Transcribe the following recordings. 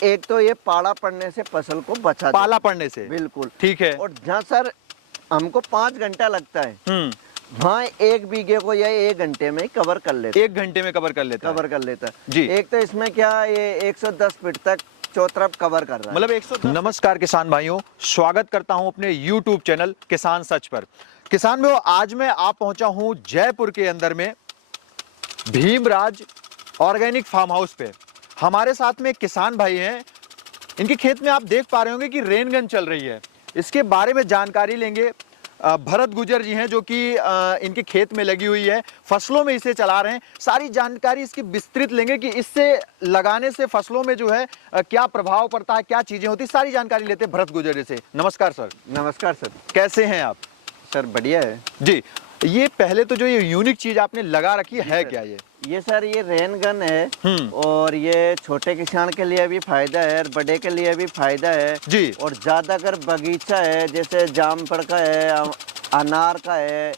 एक तो ये पाला पड़ने से फसल को बचा पाला पड़ने से, बिल्कुल ठीक है। और जहाँ सर हमको 5 घंटा लगता है, वहाँ 1 बीघे को ये 1 घंटे में कवर कर लेता है। 1 घंटे में कवर कर लेता है जी। एक तो इसमें क्या ये 110 फीट तक चौतरफ कवर कर रहा है, मतलब 110। नमस्कार किसान भाइयों, स्वागत करता हूं अपने YouTube चैनल किसान सच पर। किसान भाइयों, आज मैं पहुंचा हूं जयपुर के अंदर में भीमराज ऑर्गेनिक फार्म हाउस पे। हमारे साथ में एक किसान भाई हैं, इनके खेत में आप देख पा रहे होंगे कि रेन गन चल रही है। इसके बारे में जानकारी लेंगे। भरत गुजर जी हैं जो कि इनके खेत में लगी हुई है, फसलों में इसे चला रहे हैं। सारी जानकारी इसकी विस्तृत लेंगे कि इससे लगाने से फसलों में जो है क्या प्रभाव पड़ता है, क्या चीजें होती है, सारी जानकारी लेते हैं भरत गुजर जी से। नमस्कार सर। नमस्कार सर, कैसे हैं आप? सर बढ़िया है जी। ये पहले तो जो ये यूनिक चीज आपने लगा रखी है क्या ये सर ये रेन गन है और ये छोटे किसान के लिए भी फायदा है और बड़े के लिए भी फायदा है जी। और ज्यादातर बगीचा है, जैसे जामफल का है, अनार का है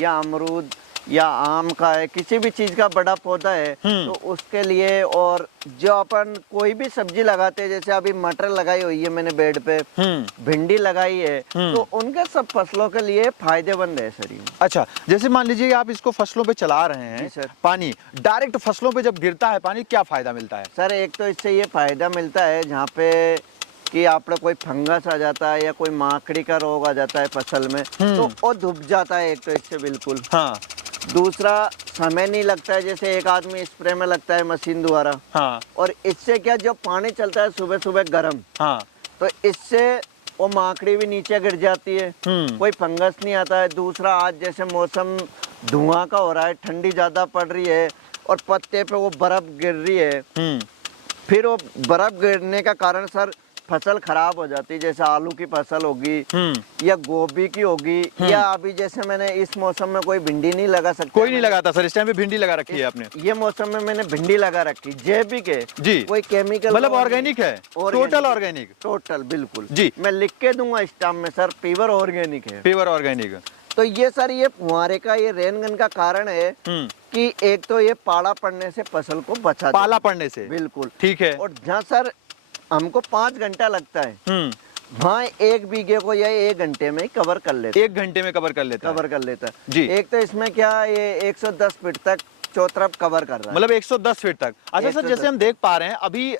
या अमरूद या आम का है, किसी भी चीज का बड़ा पौधा है तो उसके लिए। और जो अपन कोई भी सब्जी लगाते हैं, जैसे अभी मटर लगाई हुई है मैंने बेड पे, भिंडी लगाई है, तो उनके सब फसलों के लिए फायदेमंद है सर ये। अच्छा, जैसे मान लीजिए आप इसको फसलों पे चला रहे हैं सर, पानी डायरेक्ट फसलों पे जब गिरता है पानी, क्या फायदा मिलता है? सर एक तो इससे ये फायदा मिलता है जहाँ पे कि आप कोई फंगस आ जाता है या कोई माकड़ी का रोग आ जाता है फसल में तो वो धुप जाता है, एक तो इससे बिल्कुल। हाँ। दूसरा, समय नहीं लगता है, जैसे एक आदमी स्प्रे में लगता है मशीन द्वारा। हाँ। और इससे क्या, जो पानी चलता है सुबह सुबह गर्म, हाँ, तो इससे वो माकड़ी भी नीचे गिर जाती है, कोई फंगस नहीं आता है। दूसरा, आज जैसे मौसम धुआं का हो रहा है, ठंडी ज्यादा पड़ रही है और पत्ते पे वो बर्फ गिर रही है, फिर वो बर्फ गिरने का कारण सर फसल खराब हो जाती है। जैसे आलू की फसल होगी या गोभी की होगी, या अभी जैसे मैंने इस मौसम में कोई भिंडी नहीं लगा सकता। कोई नहीं लगाता सर, इस टाइम पे भिंडी लगा रखी है आपने? ये मौसम में मैंने भिंडी लगा रखी, जैविक है जी, कोई केमिकल, मतलब ऑर्गेनिक है, टोटल ऑर्गेनिक, टोटल बिल्कुल जी। मैं लिख के दूंगा स्टाम्प में सर, प्योर ऑर्गेनिक है, प्योर ऑर्गेनिक। तो ये सर ये फुहारे का, ये रेन गन का कारण है कि एक तो ये पाला पड़ने से फसल को बचा, पाला पड़ने से, बिल्कुल ठीक है। और जहाँ सर हमको 5 घंटा लगता है, वहाँ 1 बीघे को ये 1 घंटे में कवर कर लेता है। 1 घंटे में कवर कर लेता है जी। एक तो इसमें क्या ये 110 फीट तक चौतरफ कवर कर रहा है, मतलब 110 फीट तक। अच्छा सर, जैसे हम देख पा रहे हैं अभी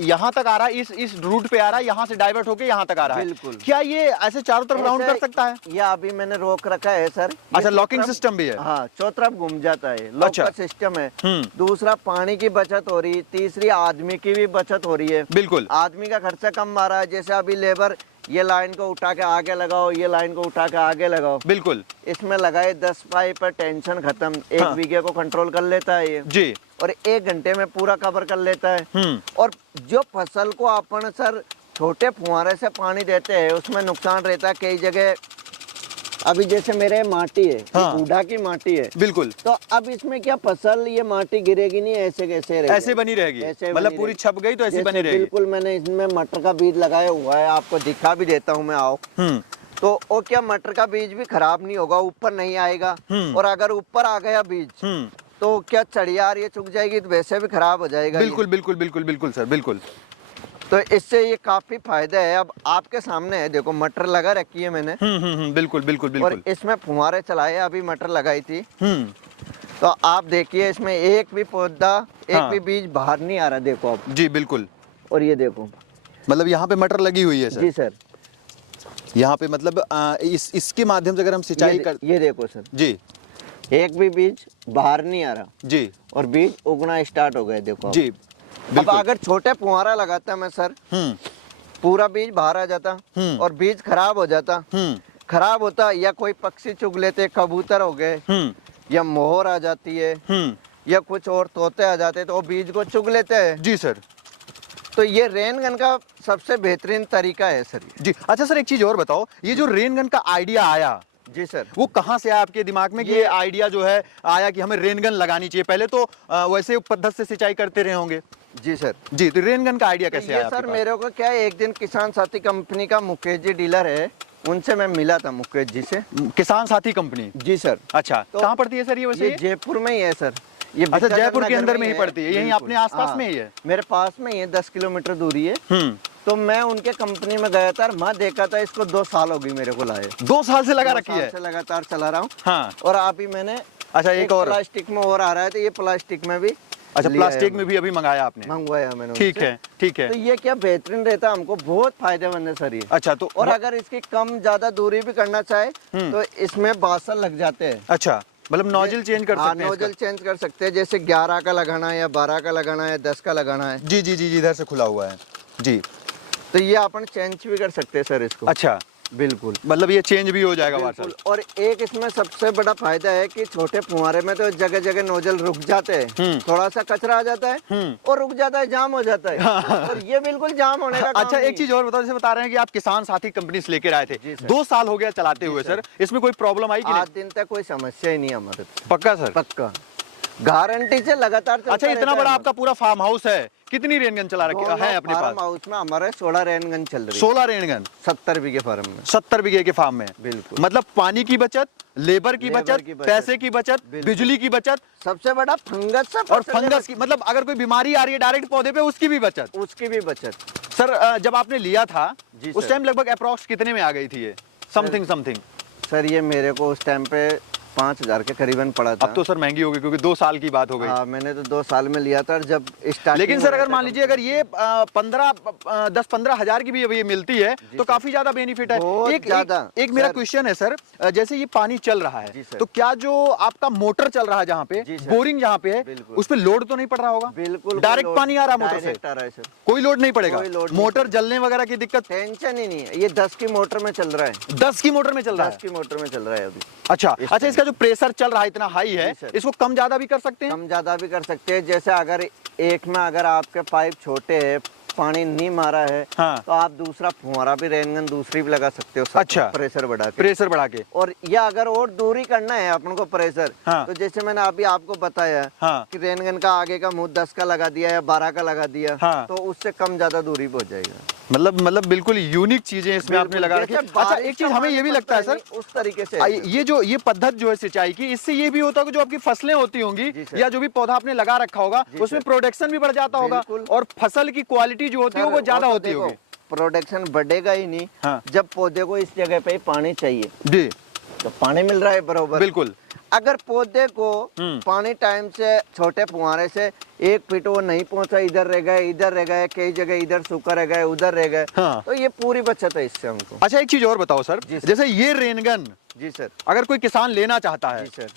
यहाँ तक आ रहा है, इस रूट पे आ रहा है, यहाँ से डाइवर्ट होके यहाँ तक आ रहा है, बिल्कुल। क्या ये ऐसे चारों तरफ राउंड कर सकता है? या अभी मैंने रोक रखा है सर। अच्छा, लॉकिंग सिस्टम भी है? हाँ, चौतरफ घूम जाता है, लॉक का सिस्टम है। दूसरा, पानी की बचत हो रही, तीसरी आदमी की भी बचत हो रही है, बिल्कुल। आदमी का खर्चा कम आ रहा है, जैसे अभी लेबर ये लाइन को उठा के आगे लगाओ, ये लाइन को उठा के आगे लगाओ, बिल्कुल। इसमें लगाए 10 पाइप पर टेंशन खत्म, 1 बीघे को कंट्रोल कर लेता है ये जी, और 1 घंटे में पूरा कवर कर लेता है। और जो फसल को अपन सर छोटे फुहारे से पानी देते हैं उसमें नुकसान रहता है कई जगह। अभी जैसे मेरे माटी है, बूढ़ा की माटी है, बिल्कुल, तो अब इसमें क्या फसल ये माटी गिरेगी नहीं, ऐसे कैसे रहेगी, ऐसे बनी रहेगी, मतलब पूरी छप गई तो ऐसी बनी रहेगी, बिल्कुल। मैंने इसमें मटर का बीज लगाया हुआ है, आपको दिखा भी देता हूँ मैं, आओ। तो वो क्या, मटर का बीज भी खराब नहीं होगा, ऊपर नहीं आएगा, और अगर ऊपर आ गया बीज तो क्या चढ़िया ये चुक जाएगी तो वैसे भी खराब हो जाएगा। बिल्कुल बिल्कुल बिल्कुल बिल्कुल सर, बिल्कुल। तो इससे ये काफी फायदा है। अब आपके सामने है, देखो मटर लगा रखी है मैंने, बिल्कुल बिल्कुल बिल्कुल, और इसमें फुहारे चलाए, अभी मटर लगाई थी, तो आप देखिए इसमें एक भी पौधा, एक भी बीज बाहर नहीं आ रहा, देखो आप जी, बिल्कुल। और ये देखो, मतलब यहाँ पे मटर लगी हुई है सर? जी सर, यहाँ पे मतलब इसके माध्यम से अगर हम सिंचाई कर, ये देखो सर जी, एक भी बीज बाहर नहीं आ रहा जी, और बीज उगना स्टार्ट हो गए, देखो जी। अब अगर छोटे फुहारा लगाता मैं सर, पूरा बीज बाहर आ जाता और बीज खराब हो जाता, खराब होता, या कोई पक्षी चुग लेते, कबूतर हो गए या मोहर आ जाती है या कुछ और तोते आ जाते, तो वो बीज को चुग लेते हैं जी सर। तो ये रेन गन का सबसे बेहतरीन तरीका है सर जी। अच्छा सर, एक चीज और बताओ, ये जो रेन गन का आइडिया आया जी सर, वो कहाँ से आया आपके दिमाग में कि ये आइडिया जो है आया कि हमें रेन गन लगानी चाहिए? पहले तो वैसे पद्धति से सिंचाई करते रहे होंगे। जी सर जी, तो रेन गन का आइडिया कैसे आया? सर मेरे को क्या है, एक दिन किसान साथी कंपनी का मुकेश जी डीलर है, उनसे मैं मिला था, मुकेश जी से। किसान साथी कंपनी? जी सर। अच्छा, तो कहाँ पड़ती है सर ये? वैसे ये जयपुर में ही है सर। ये अच्छा, भिक्षा जयपुर नगर के अंदर में में ही पड़ती है, यहीं बिल्कुल। अपने आसपास हाँ, में ही है? मेरे पास में ही है, 10 किलोमीटर दूरी है। तो मैं उनके कंपनी में गया था, मैं देखा था, इसको 2 साल हो गई मेरे को लाए। 2 साल से लगा 2 रखी साल है? से लगातार चला रहा हूँ। हाँ। और अभी मैंने अच्छा, एक और प्लास्टिक में और आ रहा है, तो ये प्लास्टिक में भी अच्छा, लिया प्लास्टिक है में भी अभी मंगाया आपने? मंगवाया मैंने ठीक उनसे। है, ठीक है। तो ये क्या बेहतरीन रहता है, हमको बहुत फायदेमंद है सर ये। अच्छा, तो और अगर इसकी कम ज्यादा दूरी भी करना चाहे तो इसमें 62 लग जाते हैं। अच्छा, मतलब नोजल चेंज कर सकते हैं? नोजल चेंज कर सकते हैं, जैसे 11 का लगाना है या 12 का लगाना है, 10 का लगाना है। जी जी जी जी, इधर से खुला हुआ है जी। तो ये अपन चेंज भी कर सकते हैं सर इसको। अच्छा, बिल्कुल, मतलब ये चेंज भी हो जाएगा बिल्कुल। वाटर। और एक इसमें सबसे बड़ा फायदा है कि छोटे फुहारे में तो जगह जगह नोजल रुक जाते हैं, थोड़ा सा कचरा आ जाता है और रुक जाता है, जाम हो जाता है। और ये बिल्कुल जाम होने का काम अच्छा, एक नहीं। चीज और बताओ, जैसे बता रहे हैं कि आप किसान साथी कंपनी से लेकर आए थे, 2 साल हो गया चलाते हुए सर, इसमें कोई प्रॉब्लम आई कि आज दिन तक कोई समस्या ही नहीं है हमारे। पक्का सर? पक्का, गारंटी से लगातार चलता अच्छा, इतना रहता बड़ा है आपका पूरा फार्म हाउस है, कितनी रेनगन चला रखी है अपने फार्म पास? हाउस में हमारे 16 रेनगन चल रही है। 16 रेनगन 70 बीघे फार्म में। 70 बीघे के फार्म में? बिल्कुल। मतलब पानी की बचत, लेबर की बचत, की बचत, पैसे की बचत, बिजली की बचत, सबसे बड़ा फंगस से और फंगस की, मतलब अगर कोई बीमारी आ रही है डायरेक्ट पौधे पे, उसकी भी बचत। उसकी भी बचत। सर, जब आपने लिया था जी उस सर। टाइम लगभग अप्रोक्स कितने में आ गई थी ये? समथिंग सर ये मेरे को उस टाइम पे 5000 के करीबन पड़ा था। अब तो सर महंगी हो गई क्योंकि 2 साल की बात हो गई। हाँ, मैंने तो 2 साल में लिया था जब स्टार्ट। लेकिन सर, अगर मान लीजिए अगर ये 10-15 हजार की भी ये मिलती है तो काफी ज्यादा बेनिफिट है। एक मेरा क्वेश्चन है सर, जैसे ये पानी चल रहा है तो क्या जो आपका मोटर चल रहा है जहाँ पे, बोरिंग जहाँ पे है, उस पे लोड तो नहीं पड़ रहा होगा? बिल्कुल, डायरेक्ट पानी आ रहा है मोटर से? आ रहा है सर, कोई लोड नहीं पड़ेगा? कोई लोड नहीं मोटर जलने वगैरह की दिक्कत? टेंशन ही नहीं है। ये 10 की मोटर में चल रहा है। 10 की मोटर में चल रहा है? 10 की मोटर में चल रहा है अभी। अच्छा, इसका जो प्रेशर चल रहा है इतना हाई है, सर। इसको कम ज्यादा भी कर सकते हैं? कम ज्यादा भी कर सकते हैं। जैसे अगर एक में अगर आपके पाइप छोटे है, पानी नहीं मारा है, हाँ। तो आप दूसरा फुहारा भी, रेनगन दूसरी भी लगा सकते हो। अच्छा, प्रेशर बढ़ा के। प्रेशर बढ़ा के। और या अगर और दूरी करना है अपन को प्रेशर, हाँ। तो जैसे मैंने अभी आपको बताया हाँ। कि रेनगन का आगे का मुंह 10 का लगा दिया या 12 का लगा दिया, हाँ। तो उससे कम ज्यादा दूरी पे हो जाएगा। मतलब बिल्कुल यूनिक चीजें इसमें आपने लगा रखी है। अच्छा, एक चीज हमें ये भी लगता है सर, उस तरीके से ये पद्धत जो है सिंचाई की, इससे ये भी होता है कि जो आपकी फसलें होती होंगी या जो भी पौधा आपने लगा रखा होगा उसमें प्रोडक्शन भी बढ़ जाता होगा और फसल की क्वालिटी जो होती है वो ज्यादा होती होगी। प्रोडक्शन बढ़ेगा ही नहीं। हाँ। जब पौधे को इस जगह पे पानी चाहिए जी, तो पानी मिल रहा है बरोबर। बिल्कुल। अगर पौधे को पानी टाइम से, छोटे फुहारे से 1 फीट वो नहीं पहुंचा, इधर रह गए, कई जगह इधर सूखा रह गए, उधर रह गए, हाँ। तो ये पूरी बचत है इससे हमको। अच्छा, एक चीज और बताओ सर, जैसे ये रेनगन जी सर, अगर कोई किसान लेना चाहता है, जी सर,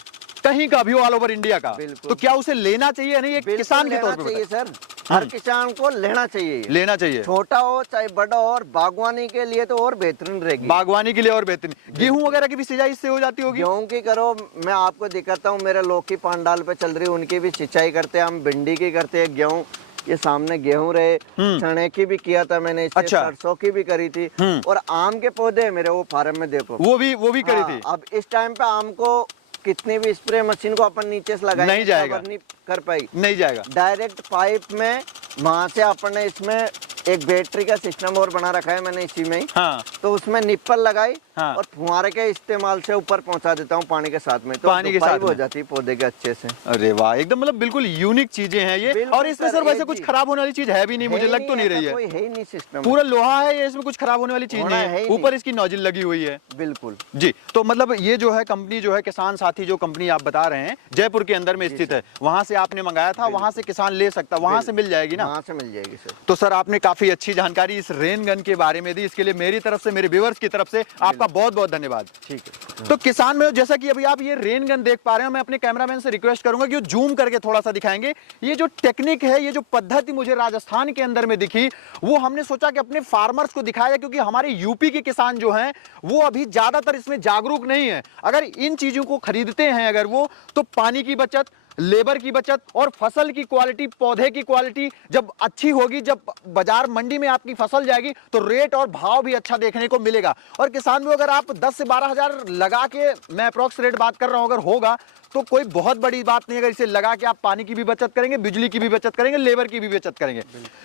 कहीं का भी ऑल ओवर इंडिया का, बिल्कुल। तो क्या उसे लेना चाहिए? नहीं, एक किसान के तौर पे चाहिए सर, हर किसान को लेना चाहिए। लेना चाहिए, छोटा हो चाहे बड़ा हो। और बागवानी के लिए तो और बेहतरीन रहेगी। बागवानी के लिए और बेहतरीन। गेहूं वगैरह की भी सिंचाई इससे हो जाती होगी? गेहूं की करो, मैं आपको दिखाता हूँ, मेरे लौकी पांडाल पे चल रही, उनकी भी सिंचाई करते हैं हम। भिंडी की करते हैं, गेहूं, ये सामने गेहूं रहे, चने की भी किया था मैंने, अच्छा। सरसों की भी करी थी। और आम के पौधे मेरे वो फार्म में देखो, वो भी करी थी। अब इस टाइम पे आम को कितनी भी स्प्रे मशीन को अपन नीचे से लगाएंगे नहीं जाएगा, नहीं कर पाएगी, नहीं जाएगा। डायरेक्ट पाइप में वहां से अपन ने इसमें एक बैटरी का सिस्टम और बना रखा है मैंने इसी में ही। हाँ। तो उसमें निप्पल लगाई, हाँ। और फुहारे के इस्तेमाल से ऊपर पहुंचा देता हूँ पानी के साथ में, तो पानी के साथ हो जाती है पौधे के अच्छे से। अरे वाह, एकदम मतलब बिल्कुल यूनिक चीजें हैं ये। और इसमें सर वैसे कुछ खराब होने वाली चीज है भी नहीं, मुझे लग तो नहीं रही है। कोई है ही नहीं सिस्टम, पूरा लोहा है ये, इसमें कुछ खराब होने वाली चीज नहीं है। ऊपर इसकी नोजल लगी हुई है। बिल्कुल जी। तो मतलब ये जो है कंपनी जो है किसान साथी, जो कंपनी आप बता रहे हैं जयपुर के अंदर में स्थित है, वहां से आपने मंगाया था, वहां से किसान ले सकता, वहां से मिल जाएगी ना? वहां से मिल जाएगी सर। तो सर आपने काफी अच्छी जानकारी इस रेनगन के बारे में दी, इसके लिए मेरी तरफ से, मेरे व्यूअर्स की तरफ से आपका बहुत बहुत धन्यवाद। ठीक है। तो किसान में जैसा कि अभी आप ये रेनगन देख पा रहे हो, मैं अपने कैमरामैन से रिक्वेस्ट करूंगा कि वो जूम करके थोड़ा सा दिखाएंगे। ये जो टेक्निक है, ये जो पद्धति मुझे राजस्थान के अंदर में दिखी, वो हमने सोचा कि अपने फार्मर्स को दिखाया, क्योंकि हमारे यूपी के किसान जो हैं वो अभी ज्यादातर इसमें जागरूक नहीं है। अगर इन चीजों को खरीदते हैं अगर वो, तो पानी की बचत, लेबर की बचत और फसल की क्वालिटी, पौधे की क्वालिटी जब अच्छी होगी, जब बाजार मंडी में आपकी फसल जाएगी तो रेट और भाव भी अच्छा देखने को मिलेगा। और किसान में अगर आप 10 से 12 हजार लगा के, मैं अप्रोक्स रेट बात कर रहा हूं, अगर होगा तो कोई बहुत बड़ी बात नहीं। अगर इसे लगा के आप पानी की भी बचत करेंगे, बिजली की भी बचत करेंगे, लेबर की भी बचत करेंगे।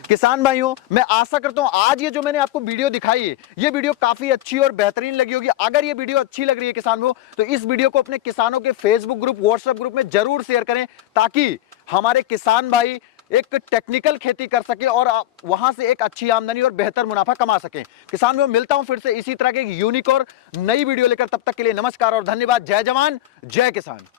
किसान भाइयों, मैं आशा करता हूं आज ये जो मैंने आपको वीडियो दिखाई है, ये वीडियो काफी अच्छी और बेहतरीन लगी होगी। अगर ये वीडियो अच्छी लग रही है किसान भाइयों, तो इस वीडियो को अपने किसानों के फेसबुक ग्रुप, व्हाट्सएप ग्रुप में जरूर शेयर करें, ताकि हमारे किसान भाई एक टेक्निकल खेती कर सके और वहां से एक अच्छी आमदनी और बेहतर मुनाफा कमा सके। किसान भाइयों, मिलता हूं फिर से इसी तरह के यूनिक और नई वीडियो लेकर। तब तक के लिए नमस्कार और धन्यवाद। जय जवान, जय किसान।